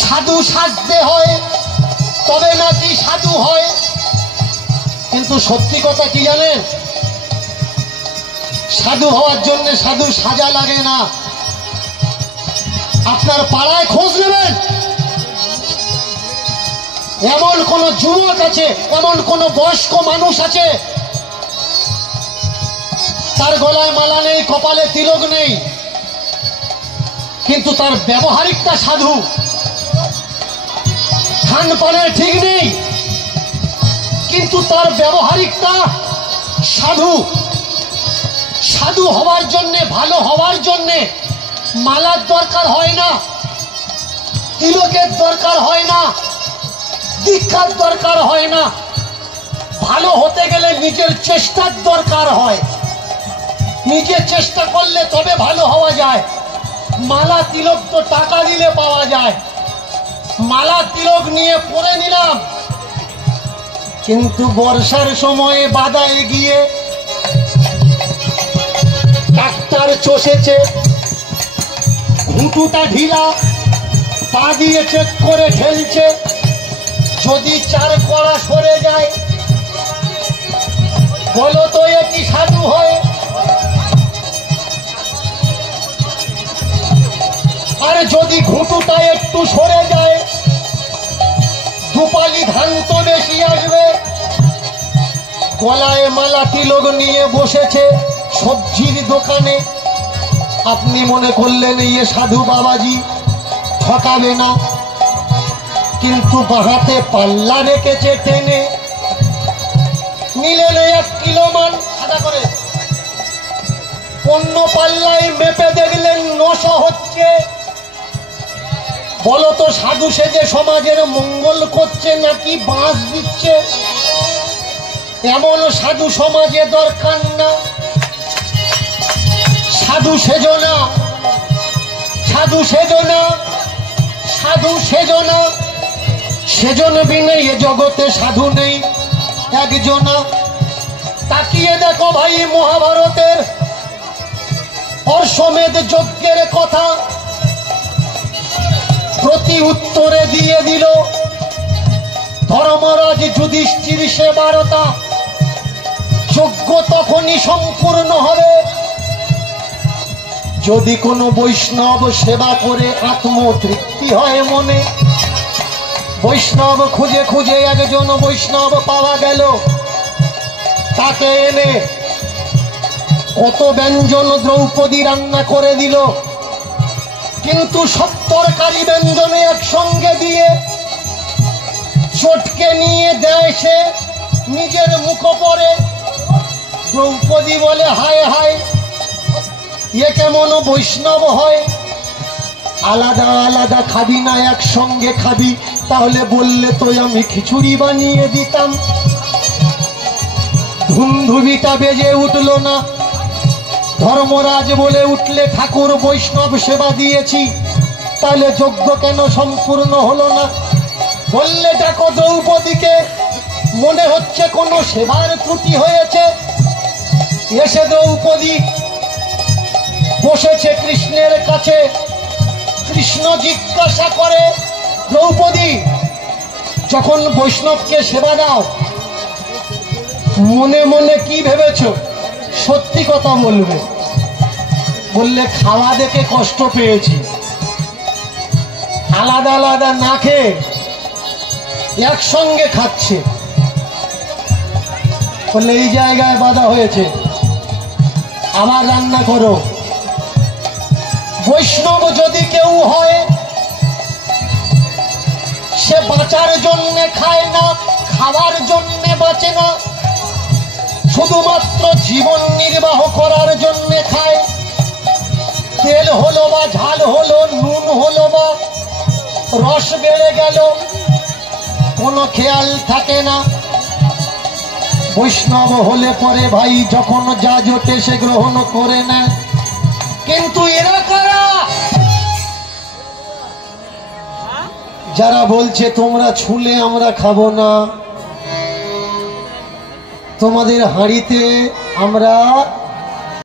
সাধু সাজতে হয় তবে নাকি সাধু হয়। কিন্তু সত্যি কথা কি জানেন, সাধু হওয়ার জন্য সাধু সাজা লাগে না। আপনার পাড়ায় খোঁজ নেবেন, এমন কোন যুবক আছে, এমন কোন বয়স্ক মানুষ আছে, তার গলায় মালা নেই, কপালে তিলক নেই, কিন্তু তার ব্যবহারিকটা সাধু। খান পানের ঠিক নেই, কিন্তু তার ব্যবহারিকটা সাধু। সাধু হওয়ার জন্যে, ভালো হওয়ার জন্যে মালার দরকার হয় না, তিলকের দরকার হয় না, দীক্ষার দরকার হয় না। ভালো হতে গেলে নিজের চেষ্টার দরকার হয়। নিজে চেষ্টা করলে তবে ভালো হওয়া যায়। মালা তিলক তো টাকা দিলে পাওয়া যায়। মালা তিলক নিয়ে পরে নিলাম, কিন্তু বর্ষার সময়ে বাদায় গিয়ে ট্রাক্টর চষেছে, ঘুঁটুটা ঢিলা, পা দিয়ে চেক করে ঠেলছে, যদি চার কড়া সরে যায়, বলো তো এ কি সাধু হয়? আর যদি ঘুঁটুটা একটু সরে যায়, দুপালি ধান তো বেশি আসবে। গলায় মালা তিলক নিয়ে বসেছে সবজির দোকানে, আপনি মনে করলেন ইয়ে সাধু বাবাজি, ঠকাবে না, কিন্তু বাহাতে পাল্লা রেখেছে টেনে। নিলেন 1 কিলো মান সাদা করে, অন্য পাল্লায় মেপে দেখলেন 900 হচ্ছে। বলো তো সাধু সেজে সমাজের মঙ্গল করছে নাকি বাঁশ দিচ্ছে? এমন সাধু সমাজে দরকার না। সাধু সেজো না, সাধু সেজো না, সাধু সেজো না। সেজন বিনে এ জগতে সাধু নেই একজনা। তাকিয়ে দেখো ভাই মহাভারতের অশ্বমেধ যজ্ঞের কথা, প্রতি উত্তরে দিয়ে দিল ধর্মরাজ যুধিষ্ঠির সেবারতা। যজ্ঞ তখনই সম্পূর্ণ হবে যদি কোনো বৈষ্ণব সেবা করে আত্মতৃপ্তি হয় মনে। বৈষ্ণব খুঁজে খুঁজে একজন বৈষ্ণব পাওয়া গেল, তাকে এনে কত ব্যঞ্জন দ্রৌপদী রান্না করে দিল, কিন্তু 70 ব্যঞ্জনে একসঙ্গে দিয়ে চটকে নিয়ে দেয় সে নিজের মুখ পরে। দ্রৌপদী বলে, হায় হায়, এ কেমন বৈষ্ণব হয়? আলাদা আলাদা খাবি না, একসঙ্গে খাবি, তাহলে বললে তো আমি খিচুড়ি বানিয়ে দিতাম। ধুমধুমিটা বেজে উঠল না। ধর্মরাজ বলে উঠলে, ঠাকুর বৈষ্ণব সেবা দিয়েছি, তাহলে যজ্ঞ কেন সম্পূর্ণ হলো না? বললে, দেখো দ্রৌপদীকে, মনে হচ্ছে কোনো সেবার ত্রুটি হয়েছে। এসে দ্রৌপদী বসেছে কৃষ্ণের কাছে। কৃষ্ণ জিজ্ঞাসা করে, দ্রৌপদী, যখন বৈষ্ণবকে সেবা দাও মনে মনে কি ভেবেছ? সত্যি কথা বলবে। বললে, খাওয়া দেখে কষ্ট পেয়েছি, আলাদা আলাদা না খেয়ে একসঙ্গে খাচ্ছে। বললে, এই জায়গায় বাধা হয়েছে, আবার রান্না করো। বৈষ্ণব যদি কেউ হয়, সে বাঁচার জন্যে খায় না, খাওয়ার জন্যে বাঁচে না, শুধুমাত্র জীবন নির্বাহ করার জন্যে খায়। তেল হলো বা ঝাল হলো, নুন হলো বা রস বেড়ে গেল, কোনো খেয়াল থাকে না। বৈষ্ণব হলে পরে ভাই যখন যা জোটে সে গ্রহণ করে নেয়। কিন্তু এরা কারা? যারা বলছে তোমরা ছুলে আমরা খাবো না, তোমাদের হাঁড়িতে আমরা